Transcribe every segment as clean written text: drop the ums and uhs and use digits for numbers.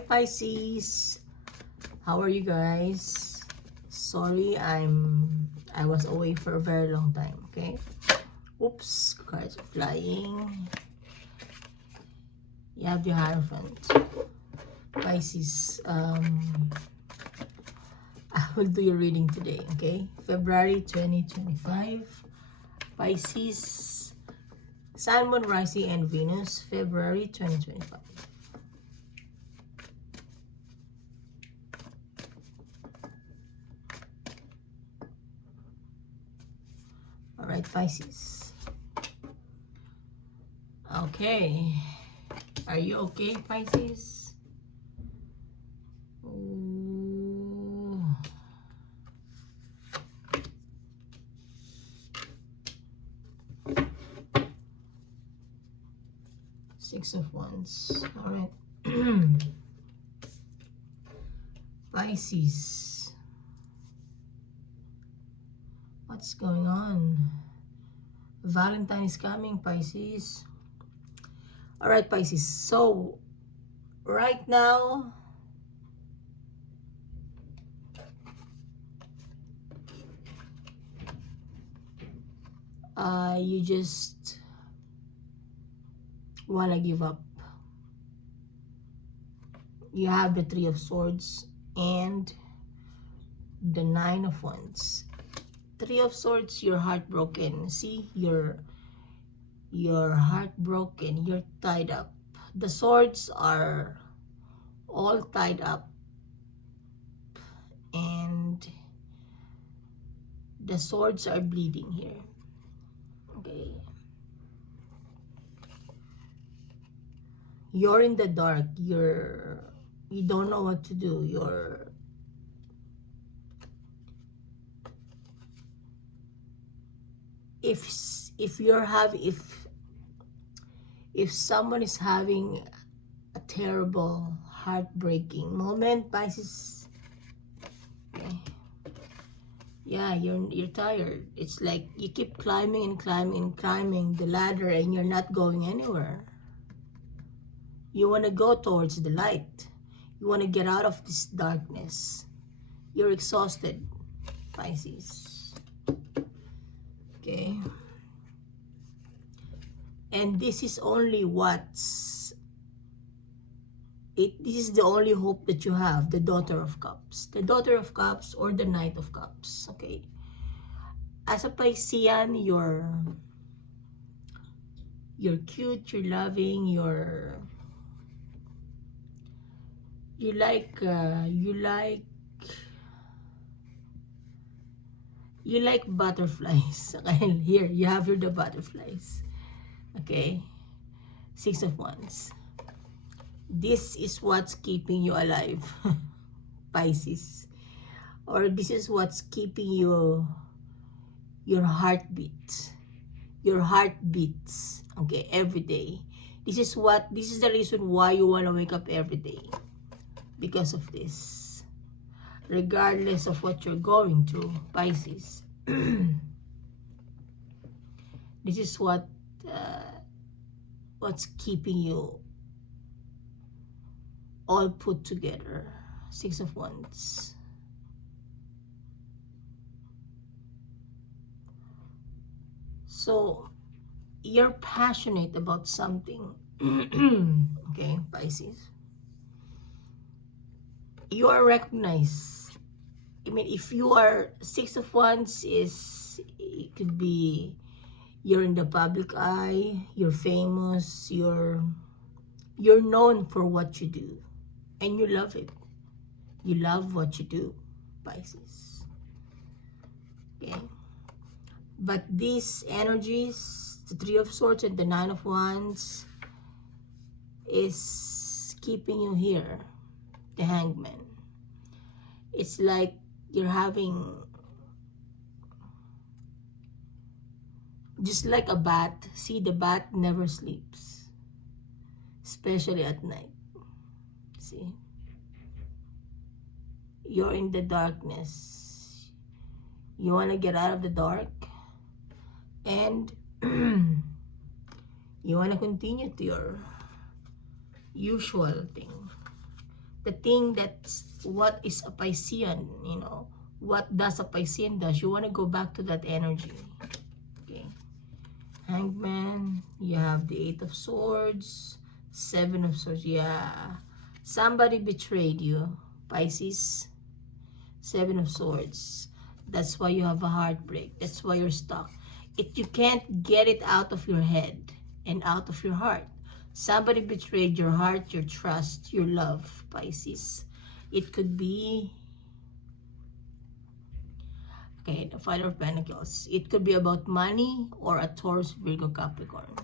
Hi Pisces, how are you guys? Sorry, I was away for a very long time. Okay, oops, cards are flying. You have the Hierophant. Pisces, I will do your reading today. Okay, February 2025. Pisces, Sun, Moon, Rising, and Venus, February 2025. Alright, Pisces. Okay. Are you okay, Pisces? Ooh. Six of Wands. Alright. Pisces. What's going on? Valentine is coming, Pisces. Alright, Pisces. So, right now, you just want to give up. You have the Three of Swords and the Nine of Wands. Three of Swords, you're heartbroken. See, you're heartbroken. You're tied up. The swords are all tied up, and the swords are bleeding here. Okay. You're in the dark. You don't know what to do. If someone is having a terrible, heartbreaking moment, Pisces, okay. Yeah, you're tired. It's like you keep climbing and climbing and climbing the ladder and you're not going anywhere. You want to go towards the light. You want to get out of this darkness. You're exhausted, Pisces. Okay. And this is only this is the only hope that you have, the Daughter of Cups. The Daughter of Cups or the Knight of Cups, okay? As a Piscean, you're cute, you're loving, you like butterflies. Okay, here, you have the butterflies. Okay, Six of Wands. This is what's keeping you alive, Pisces. Or this is what's keeping you, your heartbeat. Your heart beats, okay, every day. This is the reason why you want to wake up every day. Because of this. Regardless of what you're going through, Pisces. This is what's keeping you all put together. Six of Wands. So, you're passionate about something. Okay, Pisces. You are recognized. I mean, if you are Six of Wands, it could be you're in the public eye, you're famous, you're known for what you do, and you love it. You love what you do, Pisces. Okay. But these energies, the Three of Swords and the Nine of Wands, is keeping you here. The Hangman. It's like you're having, just like a bat. See, the bat never sleeps, especially at night. See, you're in the darkness. You want to get out of the dark, and you want to continue to your usual thing. the thing that's what is a Piscean, you know, what does a Piscean does. You want to go back to that energy. Okay. Hangman, you have the Eight of Swords, Seven of Swords. Yeah, somebody betrayed you, Pisces. Seven of Swords. That's why you have a heartbreak. That's why you're stuck. You can't get it out of your head and out of your heart. Somebody betrayed your heart, your trust, your love, Pisces. It could be, okay, the Five of Pentacles. It could be about money or a Taurus, Virgo, Capricorn.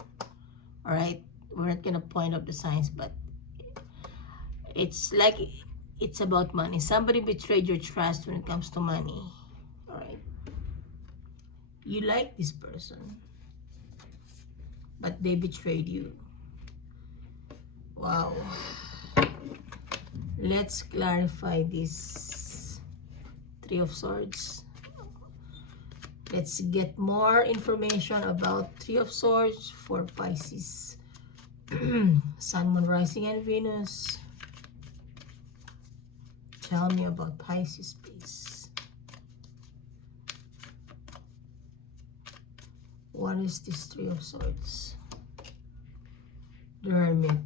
All right, we're not gonna point out the signs, but it's like it's about money. Somebody betrayed your trust when it comes to money. All right, you like this person, but they betrayed you. Wow. Let's clarify this Three of Swords. Let's get more information about Three of Swords for Pisces. Sun, Moon, Rising, and Venus. Tell me about Pisces, please. What is this Three of Swords? The Hermit.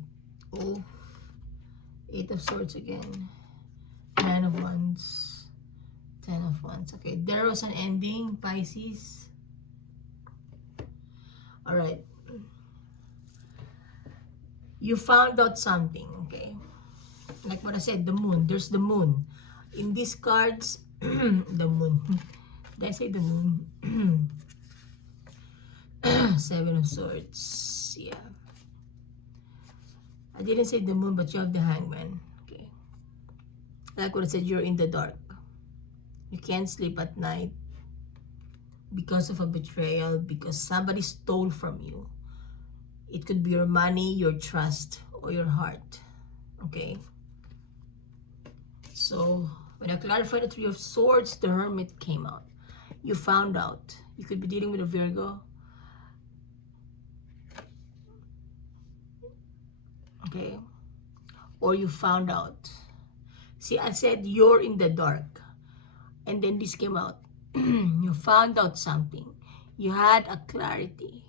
Oh. Eight of Swords again. Nine of Wands. Ten of Wands. Okay, there was an ending, Pisces. Alright. You found out something, okay? Like what I said, the moon. There's the moon. In these cards, the moon. Did I say the moon? Seven of Swords. Yeah. I didn't say the moon, but you have the Hangman. Okay. Like what I said, you're in the dark. You can't sleep at night because of a betrayal, because somebody stole from you. It could be your money, your trust, or your heart. Okay. So when I clarified the Three of Swords, the Hermit came out. You found out. You could be dealing with a Virgo. Okay. Or you found out. See, I said you're in the dark. And then this came out. You found out something. You had a clarity.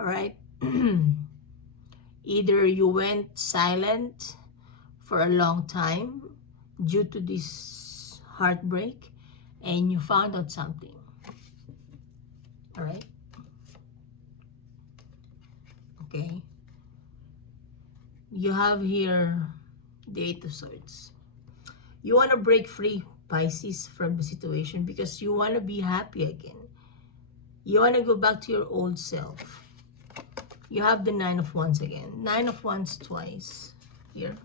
Alright? Either you went silent for a long time due to this heartbreak, and you found out something. Alright? Okay. You have here the Eight of Swords. You want to break free, Pisces, from the situation because you want to be happy again. You want to go back to your old self. You have the Nine of Wands again. Nine of Wands twice here.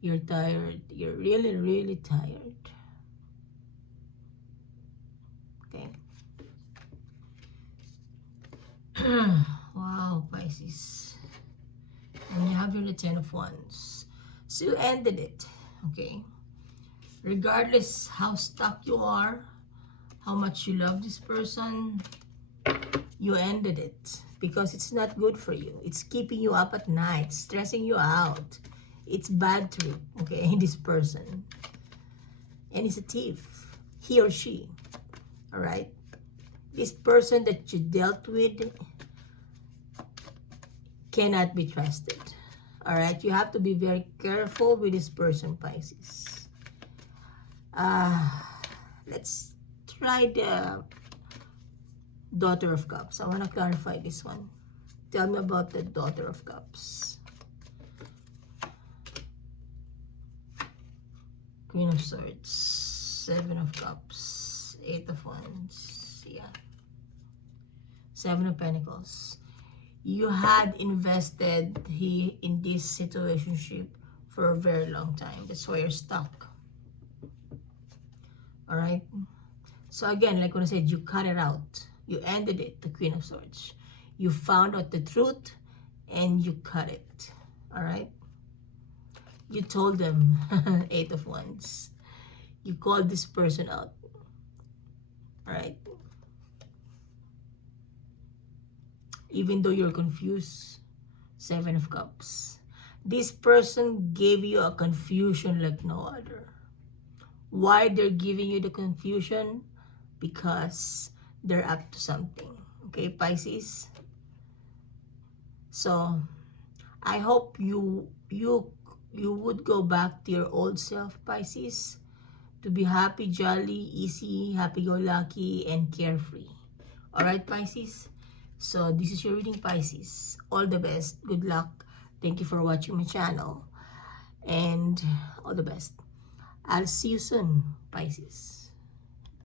You're tired. You're really, really tired. Okay. Wow, Pisces. And you have your Ten of Wands. So you ended it. Okay. Regardless how stuck you are, how much you love this person, you ended it because it's not good for you. It's keeping you up at night, stressing you out. It's bad trip, okay, this person. And he's a thief, he or she, all right? This person that you dealt with cannot be trusted, all right? You have to be very careful with this person, Pisces. Let's try the Daughter of Cups. I want to clarify this one. Tell me about the Daughter of Cups. Queen of Swords, Seven of Cups, Eight of Wands, yeah. Seven of Pentacles. You had invested in this situationship for a very long time. That's why you're stuck. Alright? So again, like what I said, you cut it out. You ended it, the Queen of Swords. You found out the truth and you cut it. Alright? You told them, Eight of Wands. You called this person out. Alright? Even though you're confused, Seven of Cups. This person gave you a confusion like no other. Why they're giving you the confusion? Because they're up to something. Okay, Pisces? So, I hope you would go back to your old self, Pisces, to be happy, jolly, easy, happy-go-lucky, and carefree. Alright, Pisces? So, this is your reading, Pisces. All the best. Good luck. Thank you for watching my channel. And all the best. I'll see you soon, Pisces.